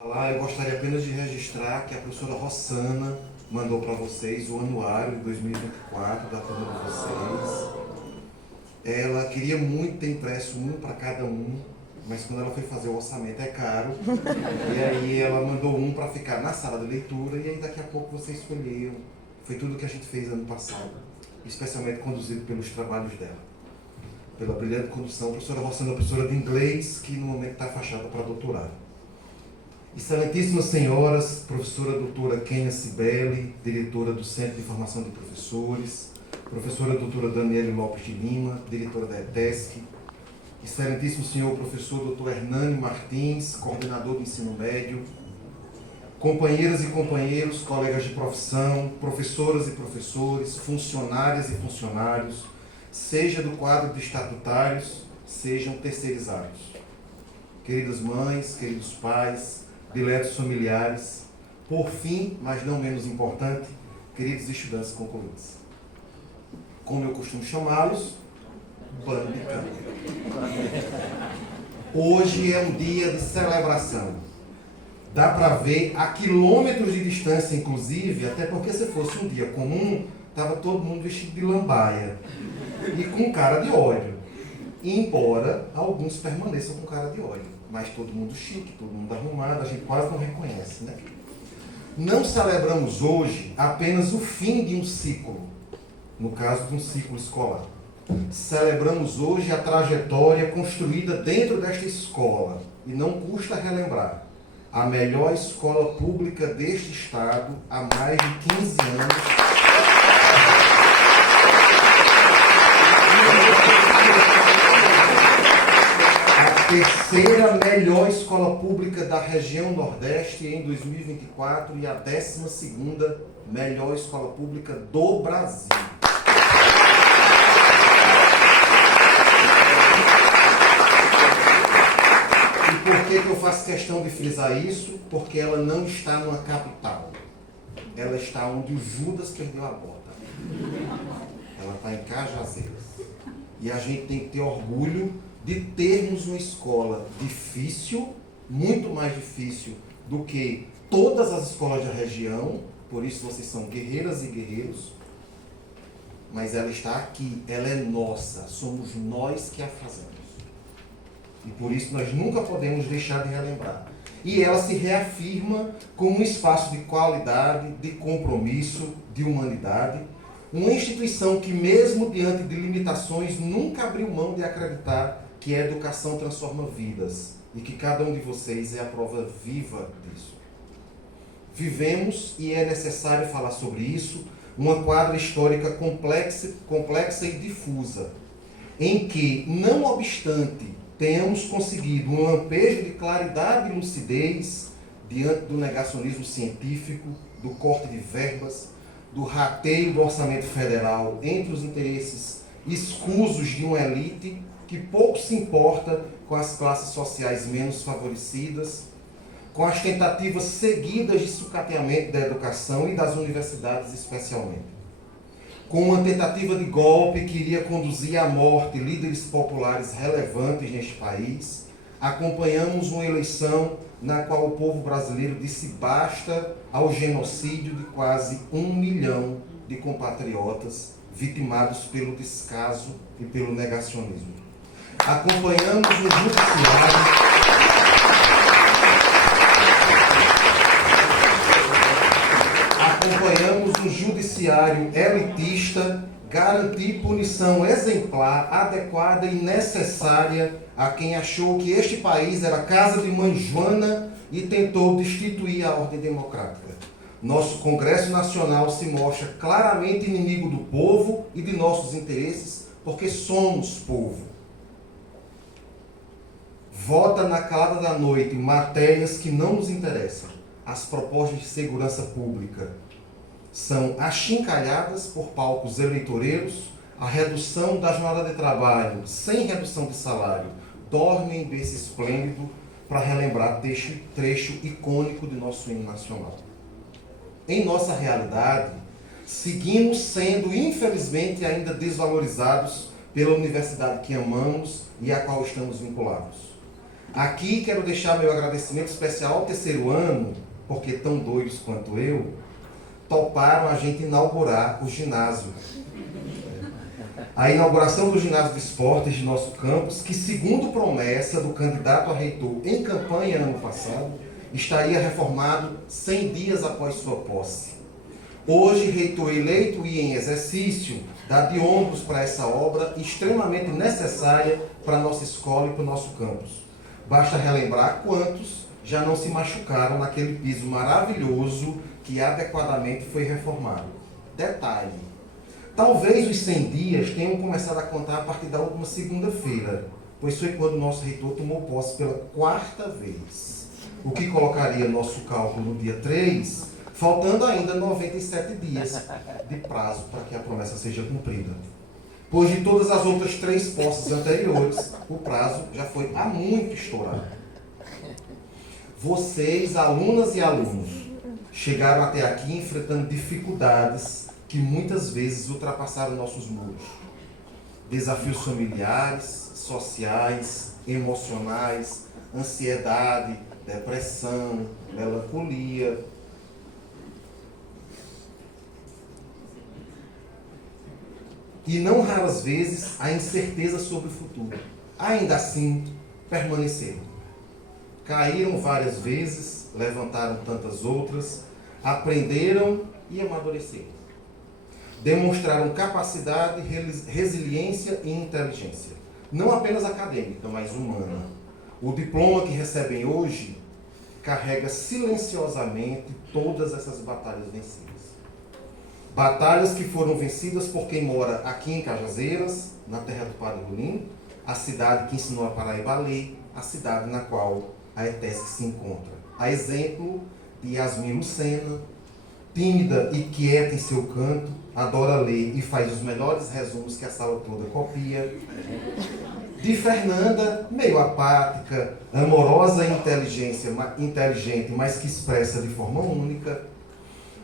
Lá eu gostaria apenas de registrar que a professora Rossana mandou para vocês o anuário de 2024 da turma de vocês. Ela queria muito ter impresso um para cada um, mas quando ela foi fazer o orçamento é caro. E aí ela mandou um para ficar na sala de leitura e aí daqui a pouco vocês escolheram. Foi tudo que a gente fez ano passado, especialmente conduzido pelos trabalhos dela. Pela brilhante condução, a professora Rossana é professora de inglês, que no momento está fachada para doutorado. Excelentíssimas senhoras, professora doutora Kênia Cibele, diretora do Centro de Formação de Professores, professora doutora Daniele Lopes de Lima, diretora da ETESC, excelentíssimo senhor professor doutor Hernani Martins, coordenador do ensino médio, companheiras e companheiros, colegas de profissão, professoras e professores, funcionárias e funcionários, seja do quadro de estatutários, sejam terceirizados. Queridas mães, queridos pais, diletos familiares, por fim, mas não menos importante, queridos estudantes concluídos. Como eu costumo chamá-los, bando de canto. Hoje é um dia de celebração. Dá para ver a quilômetros de distância, inclusive, até porque se fosse um dia comum, estava todo mundo vestido de lambaia e com cara de ódio. Embora alguns permaneçam com cara de ódio. Mas todo mundo chique, todo mundo arrumado, a gente quase não reconhece, né? Não celebramos hoje apenas o fim de um ciclo, no caso de um ciclo escolar. Celebramos hoje a trajetória construída dentro desta escola, e não custa relembrar, a melhor escola pública deste estado há mais de 15 anos. Terceira melhor escola pública da região Nordeste em 2024 e a 12ª melhor escola pública do Brasil. E por que eu faço questão de frisar isso? Porque ela não está numa capital. Ela está onde o Judas perdeu a bota. Ela está em Cajazeiras. E a gente tem que ter orgulho de termos uma escola difícil, muito mais difícil do que todas as escolas da região, por isso vocês são guerreiras e guerreiros, mas ela está aqui, ela é nossa, somos nós que a fazemos. E por isso nós nunca podemos deixar de relembrar. E ela se reafirma como um espaço de qualidade, de compromisso, de humanidade, uma instituição que mesmo diante de limitações nunca abriu mão de acreditar que a educação transforma vidas e que cada um de vocês é a prova viva disso. Vivemos, e é necessário falar sobre isso, uma quadra histórica complexa e difusa, em que, não obstante tenhamos conseguido um lampejo de claridade e lucidez diante do negacionismo científico, do corte de verbas, do rateio do orçamento federal entre os interesses escusos de uma elite que pouco se importa com as classes sociais menos favorecidas, com as tentativas seguidas de sucateamento da educação e das universidades especialmente. Com uma tentativa de golpe que iria conduzir à morte líderes populares relevantes neste país, acompanhamos uma eleição na qual o povo brasileiro disse basta ao genocídio de quase 1 milhão de compatriotas vitimados pelo descaso e pelo negacionismo. Acompanhamos no judiciário elitista garantir punição exemplar, adequada e necessária a quem achou que este país era casa de mãe Joana e tentou destituir a ordem democrática. Nosso Congresso Nacional se mostra claramente inimigo do povo e de nossos interesses, porque somos povo. Vota na calada da noite matérias que não nos interessam. As propostas de segurança pública são achincalhadas por palcos eleitoreiros, a redução da jornada de trabalho sem redução de salário dorme em berço esplêndido para relembrar trecho icônico de nosso hino nacional. Em nossa realidade, seguimos sendo, infelizmente, ainda desvalorizados pela universidade que amamos e à qual estamos vinculados. Aqui quero deixar meu agradecimento especial ao terceiro ano, porque tão doidos quanto eu, toparam a gente inaugurar o ginásio. A inauguração do ginásio de esportes de nosso campus, que segundo promessa do candidato a reitor em campanha ano passado, estaria reformado 100 dias após sua posse. Hoje, reitor eleito e em exercício, dá de ombros para essa obra extremamente necessária para a nossa escola e para o nosso campus. Basta relembrar quantos já não se machucaram naquele piso maravilhoso que adequadamente foi reformado. Detalhe, talvez os 100 dias tenham começado a contar a partir da última segunda-feira, pois foi quando o nosso reitor tomou posse pela 4ª vez, o que colocaria nosso cálculo no dia 3, faltando ainda 97 dias de prazo para que a promessa seja cumprida. Pois de todas as outras 3 posses anteriores, o prazo já foi há muito estourado. Vocês, alunas e alunos, chegaram até aqui enfrentando dificuldades que muitas vezes ultrapassaram nossos muros. Desafios familiares, sociais, emocionais, ansiedade, depressão, melancolia. E não raras vezes a incerteza sobre o futuro. Ainda assim, permaneceram. Caíram várias vezes, levantaram tantas outras, aprenderam e amadureceram. Demonstraram capacidade, resiliência e inteligência. Não apenas acadêmica, mas humana. O diploma que recebem hoje carrega silenciosamente todas essas batalhas vencidas. Batalhas que foram vencidas por quem mora aqui em Cajazeiras, na terra do Padre Rolim, a cidade que ensinou a Paraíba a ler, a cidade na qual a ETESC se encontra. A exemplo de Yasmin Lucena, tímida e quieta em seu canto, adora ler e faz os melhores resumos que a sala toda copia. De Fernanda, meio apática, amorosa e inteligente, mas que expressa de forma única.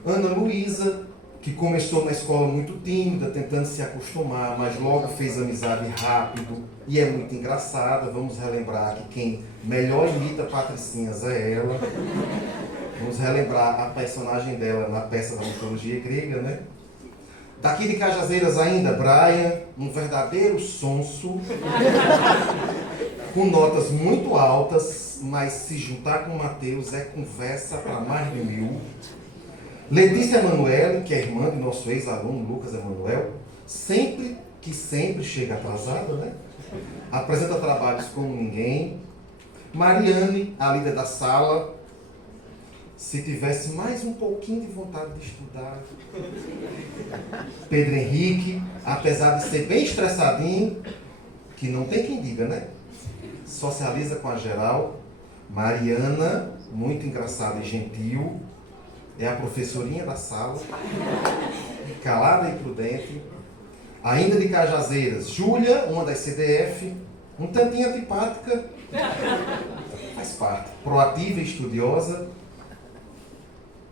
Ana Luísa, que começou na escola muito tímida, tentando se acostumar, mas logo fez amizade rápido e é muito engraçada. Vamos relembrar que quem melhor imita Patricinhas é ela. Vamos relembrar a personagem dela na peça da mitologia grega, né? Daqui de Cajazeiras ainda, Brian, um verdadeiro sonso, com notas muito altas, mas se juntar com o Mateus é conversa para mais de 1000. Letícia Emanuele, que é irmã de nosso ex-aluno Lucas Emanuel, sempre chega atrasada, né? Apresenta trabalhos como ninguém. Mariane, a líder da sala, se tivesse mais um pouquinho de vontade de estudar. Pedro Henrique, apesar de ser bem estressadinho, que não tem quem diga, né? Socializa com a geral. Mariana, muito engraçada e gentil, é a professorinha da sala, calada e prudente. Ainda de Cajazeiras, Júlia, uma das CDF, um tantinho antipática, faz parte, proativa e estudiosa.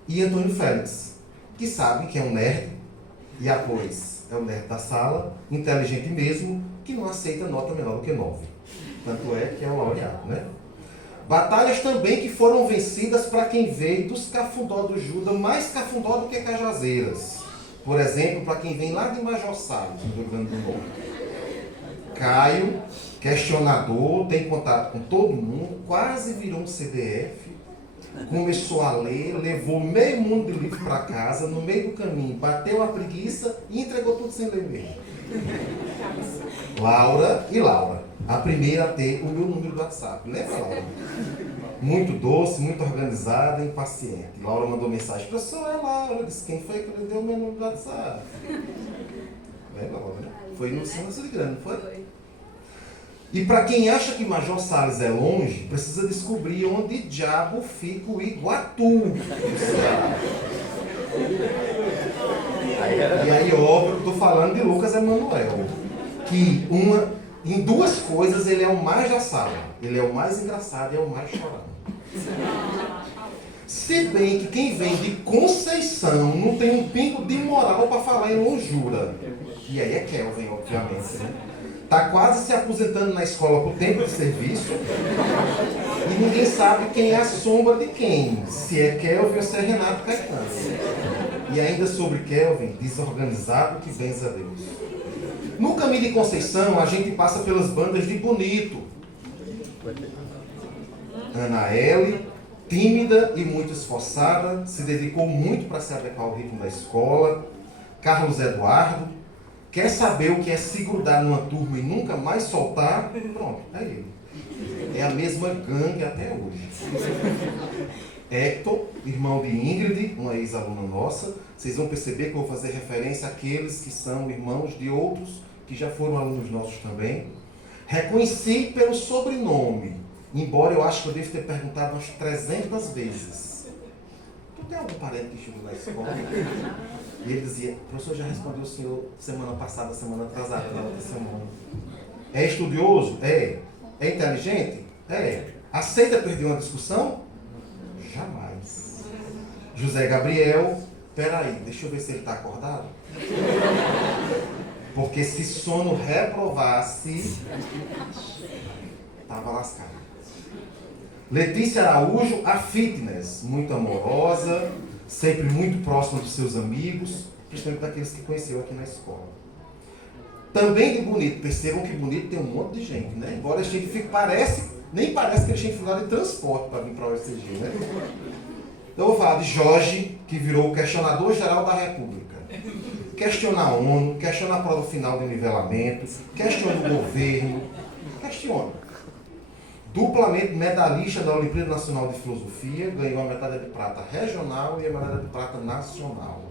E Antônio Félix, que sabe que é um nerd, e pois é o nerd da sala, inteligente mesmo, que não aceita nota menor do que 9. Tanto é que é o laureado, né? Batalhas também que foram vencidas para quem veio dos Cafundó do Juda, mais Cafundó do que Cajazeiras. Por exemplo, para quem vem lá de Major Salles, no Rio Grande do Norte. Caio, questionador, tem contato com todo mundo, quase virou um CDF, começou a ler, levou meio mundo de livro para casa, no meio do caminho, bateu a preguiça e entregou tudo sem ler mesmo. Laura, a primeira a ter o meu número do WhatsApp, lembra, Laura? Muito doce, muito organizada e impaciente. Laura mandou mensagem, professor, é Laura, disse, quem foi que lhe deu o meu número do WhatsApp? Lembra, Laura? Foi no Sena Grande, não foi? E para quem acha que Major Salles é longe, precisa descobrir onde diabo fica o Iguatu. E aí, óbvio, eu estou falando de Lucas Emanuel, que em 2 coisas ele é o mais da sala. Ele é o mais engraçado e é o mais chorão. Se bem que quem vem de Conceição não tem um pingo de moral para falar em longura. E aí é Kelvin, obviamente, né? Está quase se aposentando na escola por tempo de serviço. E ninguém sabe quem é a sombra de quem. Se é Kelvin ou se é Renato Caetano. E ainda sobre Kelvin, desorganizado que benza a Deus. No caminho de Conceição, a gente passa pelas bandas de Bonito. Ana L., tímida e muito esforçada, se dedicou muito para se adequar ao ritmo da escola. Carlos Eduardo, quer saber o que é se grudar numa turma e nunca mais soltar? Pronto, é ele. É a mesma gangue até hoje. Hector, irmão de Ingrid, uma ex-aluna nossa. Vocês vão perceber que eu vou fazer referência àqueles que são irmãos de outros que já foram alunos nossos também. Reconheci pelo sobrenome, embora eu acho que eu devo ter perguntado umas 300 vezes. Tu tem algum parente que estudou na escola? E ele dizia, professor, já respondeu o senhor semana passada, semana atrasada, na outra semana. É estudioso? É. É inteligente? É. Aceita perder uma discussão? Jamais. José Gabriel, peraí, deixa eu ver se ele está acordado. Porque se sono reprovasse, estava lascado. Letícia Araújo, a fitness, muito amorosa, sempre muito próxima dos seus amigos, principalmente daqueles que conheceu aqui na escola. Também de Bonito, percebam que Bonito tem um monte de gente, né? Embora a gente fique, nem parece que a gente foi lá de transporte para vir para o UFCG, né? Então eu vou falar de Jorge, que virou o questionador geral da República. Questiona a ONU, questiona a prova final de nivelamento, questiona o governo, questiona. Duplamente medalhista da Olimpíada Nacional de Filosofia, ganhou a medalha de prata regional e a medalha de prata nacional.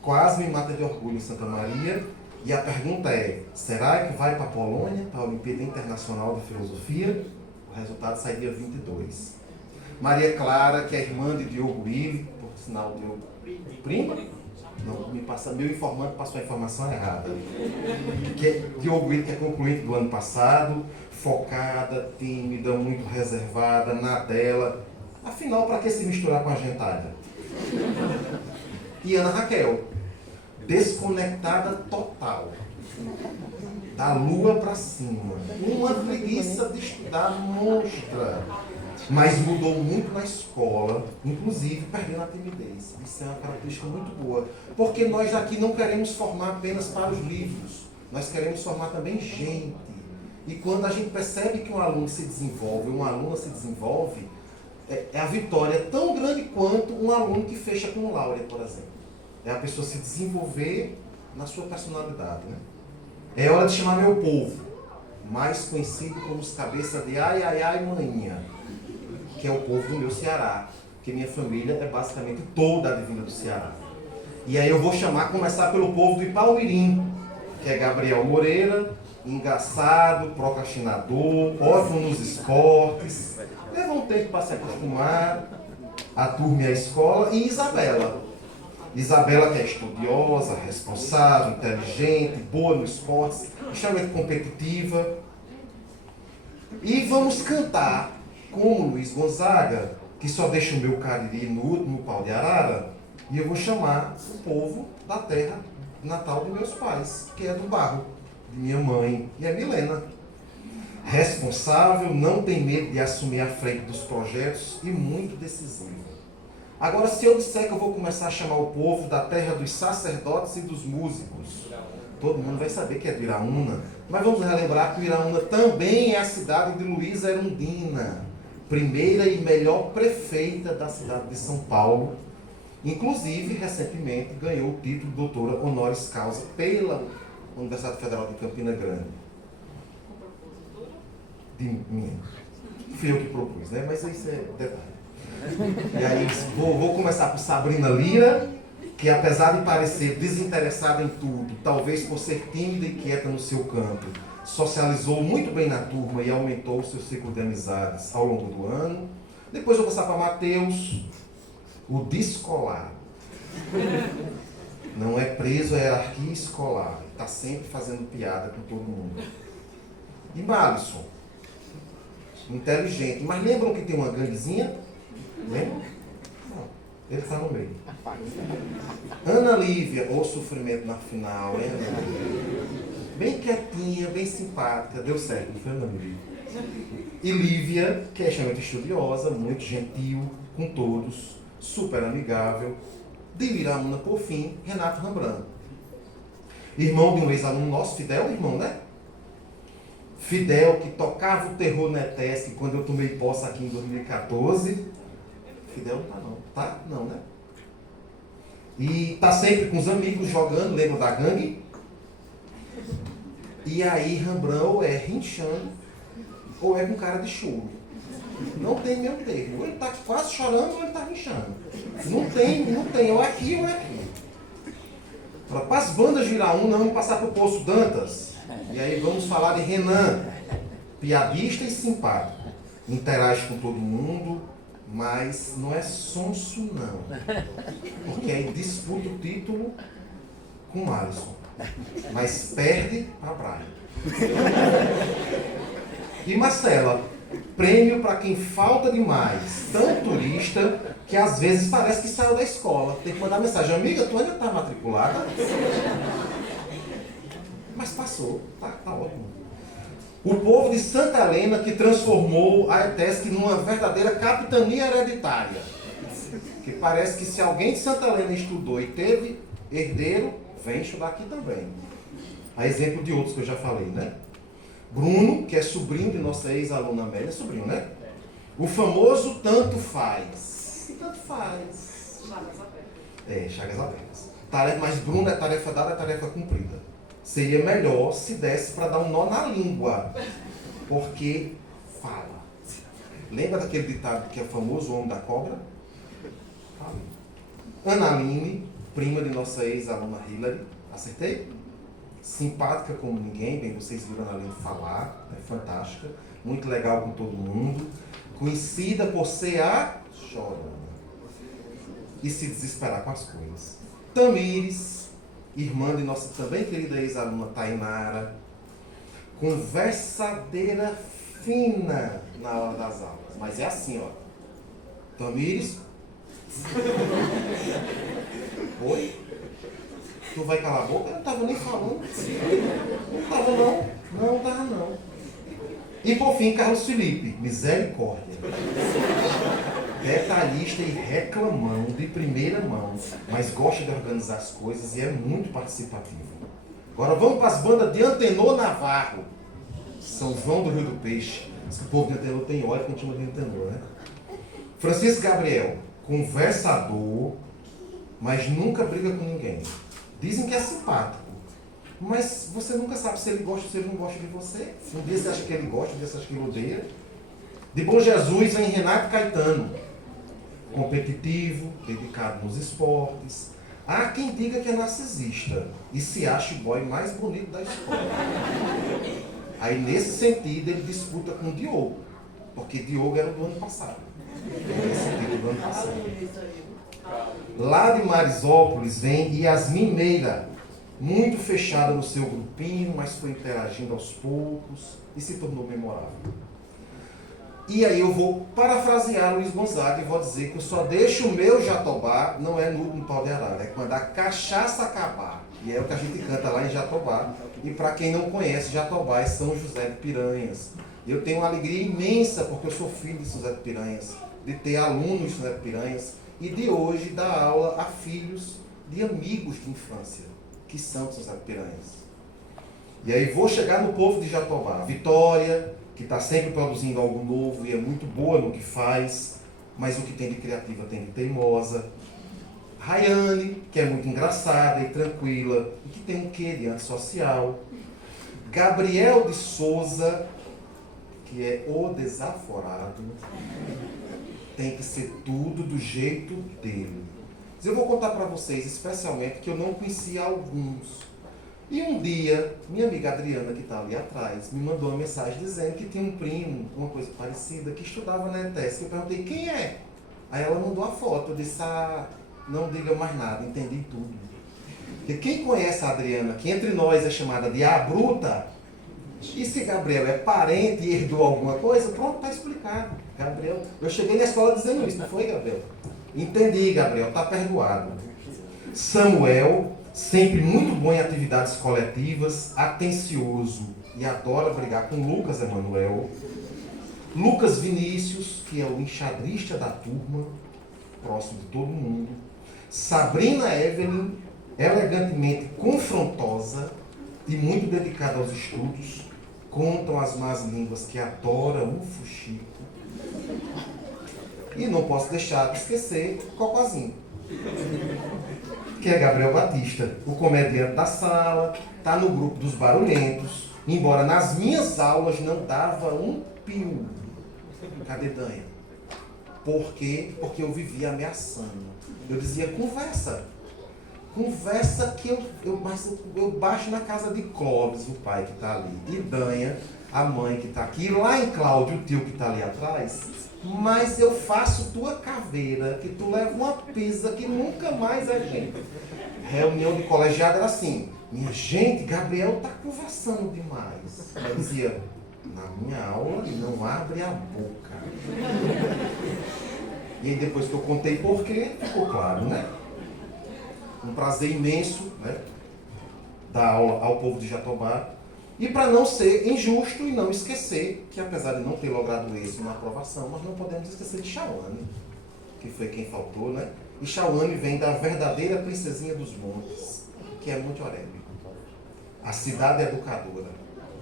Quase me mata de orgulho em Santa Maria. E a pergunta é, será que vai para a Polônia, para a Olimpíada Internacional de Filosofia? O resultado sai dia 22. Maria Clara, que é irmã de Diogo Willi, por sinal, Diogo... Prima? Não, meu informante passou a informação errada. Diogo Willi, que é concluinte do ano passado, focada, tímida, muito reservada, na dela. Afinal, para que se misturar com a gentalha? E Ana Raquel, desconectada total. Da lua para cima. Uma preguiça de estudar monstra. Mas mudou muito na escola, inclusive perdendo a timidez. Isso é uma característica muito boa. Porque nós aqui não queremos formar apenas para os livros. Nós queremos formar também gente. E quando a gente percebe que um aluno se desenvolve, uma aluna se desenvolve, é a vitória tão grande quanto um aluno que fecha com um laureate, por exemplo. É a pessoa se desenvolver na sua personalidade. Né? É hora de chamar meu povo, mais conhecido como os cabeças de ai, ai, ai, maninha, que é o povo do meu Ceará, que minha família é basicamente toda advinda do Ceará. E aí eu vou começar pelo povo do Ipaumirim, que é Gabriel Moreira, engraçado, procrastinador, ótimo nos esportes, leva um tempo para se acostumar, a turma e a escola, e Isabela. Isabela, que é estudiosa, responsável, inteligente, boa no esporte, extremamente competitiva. E vamos cantar como Luiz Gonzaga, que só deixa o meu cariri no último pau de arara, e eu vou chamar o povo da terra natal de meus pais, que é do Barro, de minha mãe, e é Milena. Responsável, não tem medo de assumir a frente dos projetos e muito decisiva. Agora, se eu disser que eu vou começar a chamar o povo da terra dos sacerdotes e dos músicos, todo mundo vai saber que é do Iraúna. Mas vamos relembrar que o Iraúna também é a cidade de Luísa Erundina, primeira e melhor prefeita da cidade de São Paulo. Inclusive, recentemente, ganhou o título de doutora honoris causa pela Universidade Federal de Campina Grande. De mim. Fui eu que propus, né? Mas isso é detalhe. E aí, vou começar por Sabrina Lira, que apesar de parecer desinteressada em tudo, talvez por ser tímida e quieta no seu canto, socializou muito bem na turma e aumentou o seu ciclo de amizades ao longo do ano. Depois eu vou passar para Matheus, o descolado. Não é preso à hierarquia escolar, está sempre fazendo piada com todo mundo. E Malisson, inteligente, mas lembram que tem uma ganguezinha? Lembra? Não, ele está no meio. Ana Lívia, o sofrimento na final, hein? bem quietinha, bem simpática, deu certo, não foi, meu amigo? E Lívia, que é extremamente estudiosa, muito gentil com todos, super amigável. De Iramuna, por fim, Renato Rambran. Irmão de um ex-aluno nosso, Fidel, irmão, né? Fidel, que tocava o terror na ETESC quando eu tomei posse aqui em 2014. Fidel não tá não. Tá? Não, né? E tá sempre com os amigos jogando, lembra da gangue? E aí Rambran ou é rinchando ou é com cara de choro. Não tem meio termo. Ou ele tá quase chorando ou ele tá rinchando. Não tem. Ou é aqui ou é aqui. Para as bandas virar uma, vamos passar para o Poço Dantas. E aí vamos falar de Renan, piadista e simpático. Interage com todo mundo, mas não é sonso não. Porque aí disputa o título com o Alisson. Mas perde para Brian. E Marcela, prêmio para quem falta demais. Tão turista que às vezes parece que saiu da escola. Tem que mandar mensagem, amiga, tu ainda está matriculada? Mas passou, tá ótimo. O povo de Santa Helena que transformou a ETESC numa verdadeira capitania hereditária. Que parece que se alguém de Santa Helena estudou e teve herdeiro, vem estudar aqui também. A exemplo de outros que eu já falei, né? Bruno, que é sobrinho de nossa ex-aluna Amélia, é sobrinho, né? O famoso tanto faz. Tanto faz. Chagas abertas. Chagas abertas. Mas Bruno é tarefa dada, é tarefa cumprida. Seria melhor se desse para dar um nó na língua, porque fala. Lembra daquele ditado que é famoso, o homem da cobra? Ana Aline, prima de nossa ex-aluna Hillary, acertei? Simpática como ninguém, bem, vocês viram a Ana Aline falar, é fantástica, muito legal com todo mundo, conhecida por ser a chorona e se desesperar com as coisas. Tamires, irmã de nossa também querida ex-aluna Tainara, conversadeira fina na hora das aulas. Mas é assim, ó. Tamires. Oi? Tu vai calar a boca? Eu não estava nem falando. Não estava não. Não estava não. E por fim, Carlos Felipe. Misericórdia. Detalhista e reclamão de primeira mão, mas gosta de organizar as coisas e é muito participativo. Agora vamos para as bandas de Antenor Navarro. São João do Rio do Peixe. O povo de Antenor tem ódio, continua de Antenor, né? Francisco Gabriel, conversador, mas nunca briga com ninguém. Dizem que é simpático, mas você nunca sabe se ele gosta ou se ele não gosta de você. Um dia você acha que ele gosta, um dia você acha que ele odeia. De Bom Jesus vem Renato Caetano. Competitivo, dedicado nos esportes. Há quem diga que é narcisista e se acha o boy mais bonito da escola. Aí, nesse sentido, ele disputa com o Diogo, porque Diogo era do ano passado. Nesse sentido, do ano passado. Lá de Marisópolis vem Yasmin Meira, muito fechada no seu grupinho, mas foi interagindo aos poucos e se tornou memorável. E aí eu vou parafrasear Luiz Gonzaga e vou dizer que eu só deixo o meu Jatobá, não é no pau de arara, é quando a cachaça acabar. E é o que a gente canta lá em Jatobá. E para quem não conhece, Jatobá é São José de Piranhas. Eu tenho uma alegria imensa, porque eu sou filho de São José de Piranhas, de ter alunos de São José de Piranhas e de hoje dar aula a filhos de amigos de infância, que são de São José de Piranhas. E aí vou chegar no povo de Jatobá. Vitória, que está sempre produzindo algo novo e é muito boa no que faz, mas o que tem de criativa tem de teimosa. Rayane, que é muito engraçada e tranquila, e que tem um quê de antissocial. Gabriel de Souza, que é o desaforado, tem que ser tudo do jeito dele. Mas eu vou contar para vocês, especialmente, que eu não conhecia alguns. E um dia, minha amiga Adriana, que está ali atrás, me mandou uma mensagem dizendo que tinha um primo, uma coisa parecida, que estudava na ETESC. Eu perguntei, quem é? Aí ela mandou a foto. Eu disse, não diga mais nada, entendi tudo. E quem conhece a Adriana, que entre nós é chamada de A Bruta, e se Gabriel é parente e herdou alguma coisa, pronto, está explicado. Gabriel, eu cheguei na escola dizendo isso, não foi, Gabriel? Entendi, Gabriel, está perdoado. Samuel, Sempre muito bom em atividades coletivas, atencioso e adora brigar com Lucas Emanuel. Lucas Vinícius, que é o enxadrista da turma, próximo de todo mundo. Sabrina Evelyn, elegantemente confrontosa e muito dedicada aos estudos. Contam as más línguas que adora o fuxico. E não posso deixar de esquecer Cocozinho, que é Gabriel Batista, o comediante da sala, está no grupo dos barulhentos, embora nas minhas aulas não dava um pio. Cadê Danha? Por quê? Porque eu vivia ameaçando. Eu dizia, conversa que eu baixo na casa de Clóvis, o pai que está ali, e Danha, a mãe que está aqui, e lá em Cláudio, o tio que está ali atrás, mas eu faço tua caveira, que tu leva uma pisa que nunca mais é gente. Reunião de colegiado era assim, minha gente, Gabriel está conversando demais. Eu dizia, na minha aula não abre a boca. E aí depois que eu contei por quê, ficou claro, né? Um prazer imenso, né, dar aula ao povo de Jatobá. E para não ser injusto e não esquecer que, apesar de não ter logrado êxito na aprovação, nós não podemos esquecer de Chauane, que foi quem faltou, né? E Chauane vem da verdadeira princesinha dos montes, que é Monte Oreb. A cidade educadora,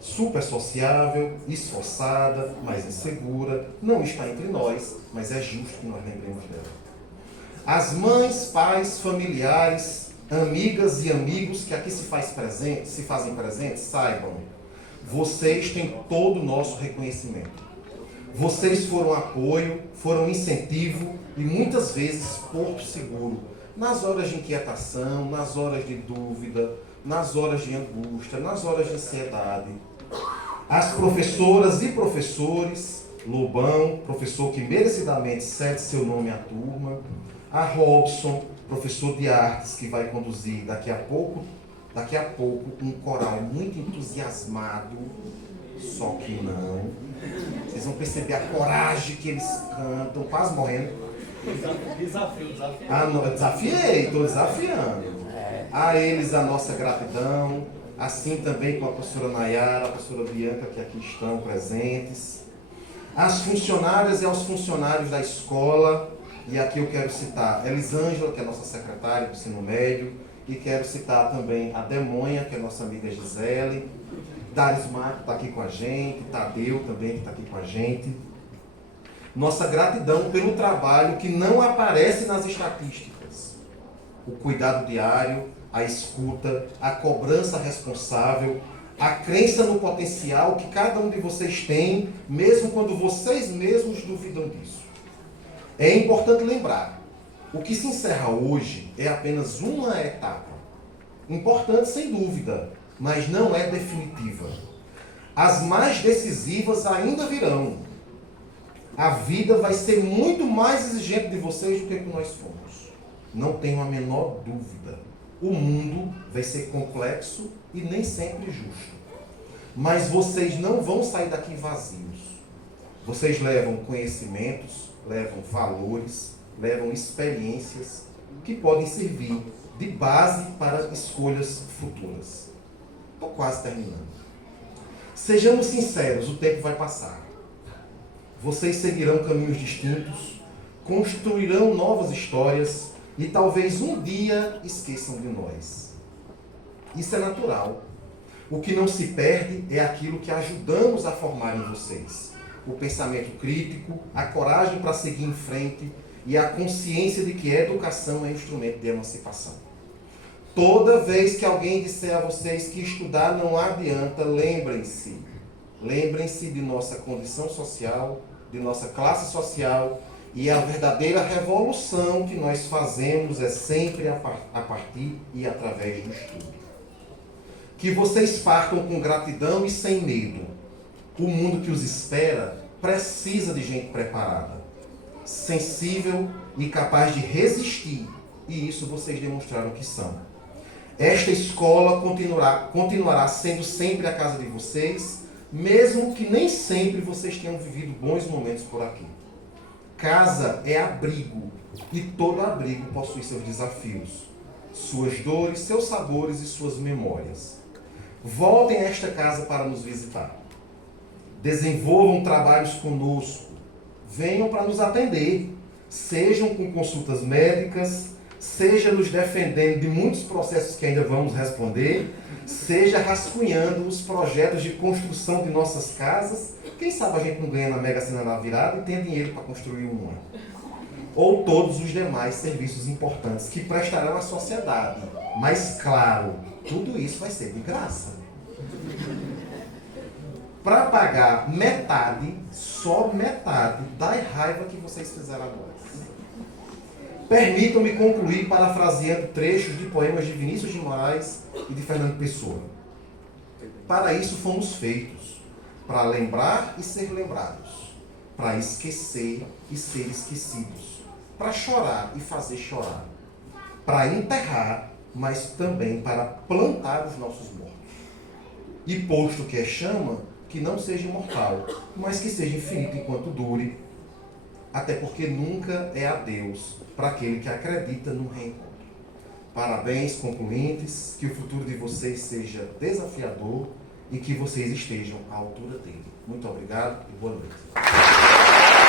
super sociável, esforçada, mas insegura, não está entre nós, mas é justo que nós lembremos dela. As mães, pais, familiares, amigas e amigos que aqui se fazem presentes, saibam, vocês têm todo o nosso reconhecimento. Vocês foram apoio, foram incentivo e muitas vezes porto seguro, nas horas de inquietação, nas horas de dúvida, nas horas de angústia, nas horas de ansiedade. As professoras e professores, Lobão, professor que merecidamente cede seu nome à turma, a Robson, professor de artes, que vai conduzir daqui a pouco um coral muito entusiasmado, só que não. Vocês vão perceber a coragem que eles cantam, quase morrendo. Desafio. Ah, não, eu desafiei, estou desafiando. A eles a nossa gratidão, assim também com a professora Nayara, a professora Bianca, que aqui estão presentes. Às funcionárias e aos funcionários da escola, e aqui eu quero citar Elisângela, que é a nossa secretária do ensino médio, e quero citar também a Demonha, que é a nossa amiga Gisele, Darismar, que está aqui com a gente, Tadeu também, que está aqui com a gente. Nossa gratidão pelo trabalho que não aparece nas estatísticas. O cuidado diário, a escuta, a cobrança responsável, a crença no potencial que cada um de vocês tem, mesmo quando vocês mesmos duvidam disso. É importante lembrar, o que se encerra hoje é apenas uma etapa. Importante sem dúvida, mas não é definitiva. As mais decisivas ainda virão. A vida vai ser muito mais exigente de vocês do que nós fomos. Não tenho a menor dúvida. O mundo vai ser complexo e nem sempre justo. Mas vocês não vão sair daqui vazios. Vocês levam conhecimentos, levam valores, levam experiências que podem servir de base para escolhas futuras. Estou quase terminando. Sejamos sinceros, o tempo vai passar. Vocês seguirão caminhos distintos, construirão novas histórias e talvez um dia esqueçam de nós. Isso é natural. O que não se perde é aquilo que ajudamos a formar em vocês. O pensamento crítico, a coragem para seguir em frente e a consciência de que a educação é instrumento de emancipação. Toda vez que alguém disser a vocês que estudar não adianta, lembrem-se. Lembrem-se de nossa condição social, de nossa classe social, e a verdadeira revolução que nós fazemos é sempre a partir e através do estudo. Que vocês partam com gratidão e sem medo. O mundo que os espera precisa de gente preparada, sensível e capaz de resistir, e isso vocês demonstraram que são. Esta escola continuará sendo sempre a casa de vocês, mesmo que nem sempre vocês tenham vivido bons momentos por aqui. Casa é abrigo, e todo abrigo possui seus desafios. suas dores, seus sabores e suas memórias. Voltem a esta casa para nos visitar. Desenvolvam trabalhos conosco. Venham para nos atender. Sejam com consultas médicas, seja nos defendendo de muitos processos que ainda vamos responder, seja rascunhando os projetos de construção de nossas casas. Quem sabe a gente não ganha na Mega Sena na virada e tem dinheiro para construir uma. Ou todos os demais serviços importantes que prestarão à sociedade. Mas, claro, tudo isso vai ser de graça. Para pagar metade, só metade, da raiva que vocês fizeram a nós. Permitam-me concluir parafraseando trechos de poemas de Vinícius de Moraes e de Fernando Pessoa. Para isso fomos feitos, para lembrar e ser lembrados, para esquecer e ser esquecidos, para chorar e fazer chorar, para enterrar, mas também para plantar os nossos mortos. E posto que é chama, que não seja imortal, mas que seja infinito enquanto dure, até porque nunca é adeus para aquele que acredita no reencontro. Parabéns, concluintes, que o futuro de vocês seja desafiador e que vocês estejam à altura dele. Muito obrigado e boa noite.